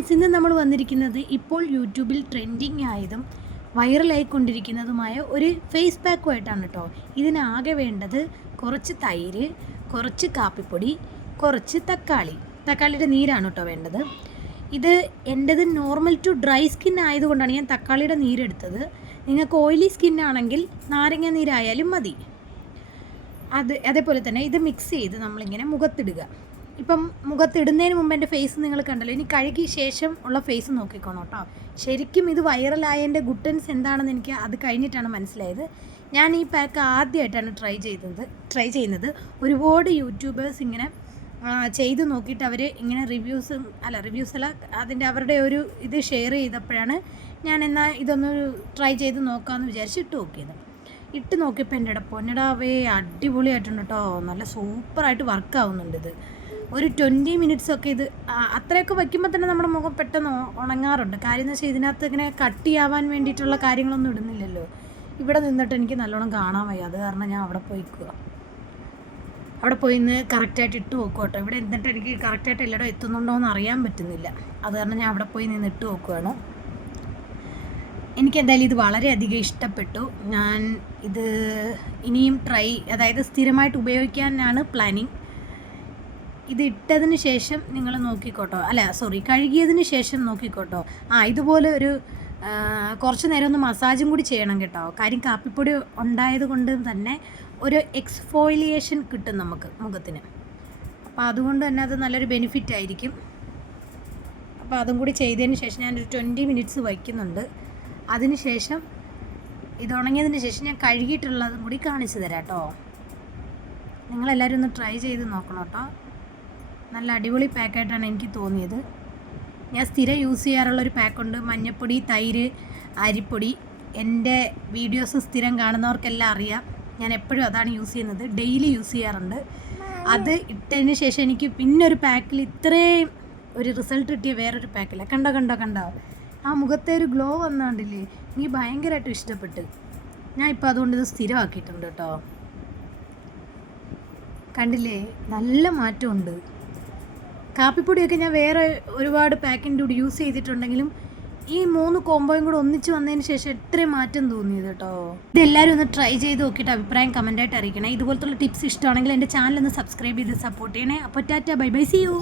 Friends, ഇന്ന് നമ്മൾ വന്നിരിക്കുന്നത് ഇപ്പോൾ യൂട്യൂബിൽ ട്രെൻഡിങ് ആയതും വൈറലായിക്കൊണ്ടിരിക്കുന്നതുമായ ഒരു ഫേസ് പാക്കുമായിട്ടാണ് കേട്ടോ. ഇതിനാകെ വേണ്ടത് കുറച്ച് തൈര്, കുറച്ച് കാപ്പിപ്പൊടി, കുറച്ച് തക്കാളിയുടെ നീരാണ് കേട്ടോ വേണ്ടത്. ഇത് എൻ്റെത് നോർമൽ ടു ഡ്രൈ സ്കിൻ ആയതുകൊണ്ടാണ് ഞാൻ തക്കാളിയുടെ നീരെടുത്തത്. നിങ്ങൾക്ക് ഓയിലി സ്കിന്നാണെങ്കിൽ നാരങ്ങ നീരായാലും മതി. അതേപോലെ തന്നെ ഇത് മിക്സ് ചെയ്ത് നമ്മളിങ്ങനെ മുഖത്തിടുക. ഇപ്പം മുഖത്തിടുന്നതിന് മുമ്പ് എൻ്റെ ഫേസ് നിങ്ങൾ കണ്ടല്ലോ. ഇനി കഴുകിയ ശേഷം ഉള്ള ഫേസ് നോക്കിക്കോണം കേട്ടോ. ശരിക്കും ഇത് വൈറലായതിൻ്റെ ഗുട്ടൻസ് എന്താണെന്ന് എനിക്ക് അത് കഴിഞ്ഞിട്ടാണ് മനസ്സിലായത്. ഞാൻ ഈ പാക്ക് ആദ്യമായിട്ടാണ് ട്രൈ ചെയ്യുന്നത്. ഒരുപാട് യൂട്യൂബേഴ്സ് ഇങ്ങനെ ചെയ്ത് നോക്കിയിട്ട് അവർ ഇങ്ങനെ റിവ്യൂസ് അല്ല അവരുടെ ഒരു ഇത് ഷെയർ ചെയ്തപ്പോഴാണ് ഞാൻ എന്നാൽ ഇതൊന്ന് ട്രൈ ചെയ്ത് നോക്കാമെന്ന് വിചാരിച്ച് ഇട്ട് നോക്കിയപ്പോൾ എൻ്റെ പൊന്നടാവേ അടിപൊളിയായിട്ടുണ്ട് കേട്ടോ. നല്ല സൂപ്പറായിട്ട് വർക്കാവുന്നുണ്ട് ഇത്. ഒരു 20 മിനിറ്റ്സൊക്കെ ഇത് അത്രയൊക്കെ വയ്ക്കുമ്പോൾ തന്നെ നമ്മുടെ മുഖം പെട്ടെന്ന് ഉണങ്ങാറുണ്ട്. കാര്യം എന്ന് വെച്ചാൽ ഇതിനകത്ത് ഇങ്ങനെ കട്ടിയാവാൻ വേണ്ടിയിട്ടുള്ള കാര്യങ്ങളൊന്നും ഇടുന്നില്ലല്ലോ. ഇവിടെ നിന്നിട്ട് എനിക്ക് നല്ലോണം കാണാൻ വയ്യ. അത് കാരണം ഞാൻ അവിടെ പോയി ഇന്ന് കറക്റ്റായിട്ട് ഇട്ട് നോക്കുക കേട്ടോ. ഇവിടെ എന്നിട്ട് എനിക്ക് കറക്റ്റായിട്ട് എല്ലായിടും എത്തുന്നുണ്ടോ എന്ന് അറിയാൻ പറ്റുന്നില്ല. അത് കാരണം ഞാൻ അവിടെ പോയി നിന്ന് ഇട്ട് നോക്കുകയാണ്. എനിക്കെന്തായാലും ഇത് വളരെയധികം ഇഷ്ടപ്പെട്ടു. ഞാൻ ഇത് ഇനിയും അതായത് സ്ഥിരമായിട്ട് ഉപയോഗിക്കാനാണ് പ്ലാനിങ്. ഇത് ഇട്ടതിന് ശേഷം നിങ്ങൾ നോക്കിക്കോട്ടോ, കഴുകിയതിന് ശേഷം നോക്കിക്കോട്ടോ. ഇതുപോലെ ഒരു കുറച്ച് നേരം ഒന്ന് മസാജും കൂടി ചെയ്യണം കേട്ടോ. കാര്യം കാപ്പിപ്പൊടി ഉണ്ടായത് കൊണ്ട് തന്നെ ഒരു എക്സ്ഫോയിലിയേഷൻ കിട്ടും നമുക്ക് മുഖത്തിന്. അപ്പോൾ അതുകൊണ്ട് തന്നെ അത് നല്ലൊരു ബെനിഫിറ്റ് ആയിരിക്കും. അപ്പോൾ അതും കൂടി ചെയ്തതിന് ശേഷം ഞാനൊരു 20 മിനിറ്റ്സ് വയ്ക്കുന്നുണ്ട്. അതിന് ശേഷം ഇത് ഉണങ്ങിയതിന് ശേഷം ഞാൻ കഴുകിയിട്ടുള്ളതും കൂടി കാണിച്ചു തരാം കേട്ടോ. നിങ്ങളെല്ലാവരും ഒന്ന് ട്രൈ ചെയ്ത് നോക്കണം കേട്ടോ. നല്ല അടിപൊളി പാക്കായിട്ടാണ് എനിക്ക് തോന്നിയത്. ഞാൻ സ്ഥിരം യൂസ് ചെയ്യാറുള്ളൊരു പാക്കുണ്ട്, മഞ്ഞൾപ്പൊടി, തൈര്, അരിപ്പൊടി. എൻ്റെ വീഡിയോസ് സ്ഥിരം കാണുന്നവർക്കെല്ലാം അറിയാം. ഞാൻ എപ്പോഴും അതാണ് യൂസ് ചെയ്യുന്നത്, ഡെയിലി യൂസ് ചെയ്യാറുണ്ട്. അത് ഇട്ടതിന് ശേഷം എനിക്ക് പിന്നെ ഒരു പാക്കിൽ ഇത്രയും ഒരു റിസൾട്ട് കിട്ടിയ വേറൊരു പാക്കില്ല. കണ്ടോ ആ മുഖത്തെ ഒരു ഗ്ലോ വന്നാണ്ടില്ലേ, എനിക്ക് ഭയങ്കരമായിട്ട് ഇഷ്ടപ്പെട്ട്. ഞാൻ ഇപ്പോൾ അതുകൊണ്ട് ഇത് സ്ഥിരമാക്കിയിട്ടുണ്ട് കേട്ടോ. കണ്ടില്ലേ, നല്ല മാറ്റമുണ്ട്. കാപ്പിപ്പൊടിയൊക്കെ ഞാൻ വേറെ ഒരുപാട് പാക്കിൻ്റെ കൂടി യൂസ് ചെയ്തിട്ടുണ്ടെങ്കിലും ഈ 3 കോമ്പോയും കൂടെ ഒന്നിച്ച് വന്നതിന് ശേഷം എത്രയും മാറ്റം തോന്നിയത് കേട്ടോ. ഇതെല്ലാവരും ഒന്ന് ട്രൈ ചെയ്ത് നോക്കിയിട്ട് അഭിപ്രായം കമൻറ്റായിട്ട് അറിയിക്കണേ. ഇതുപോലത്തുള്ള ടിപ്സ് ഇഷ്ടമാണെങ്കിൽ എൻ്റെ ചാനൽ ഒന്ന് സബ്സ്ക്രൈബ് ചെയ്ത് സപ്പോർട്ട് ചെയ്യണേ. അപ്പോൾ tata, bye bye, see U.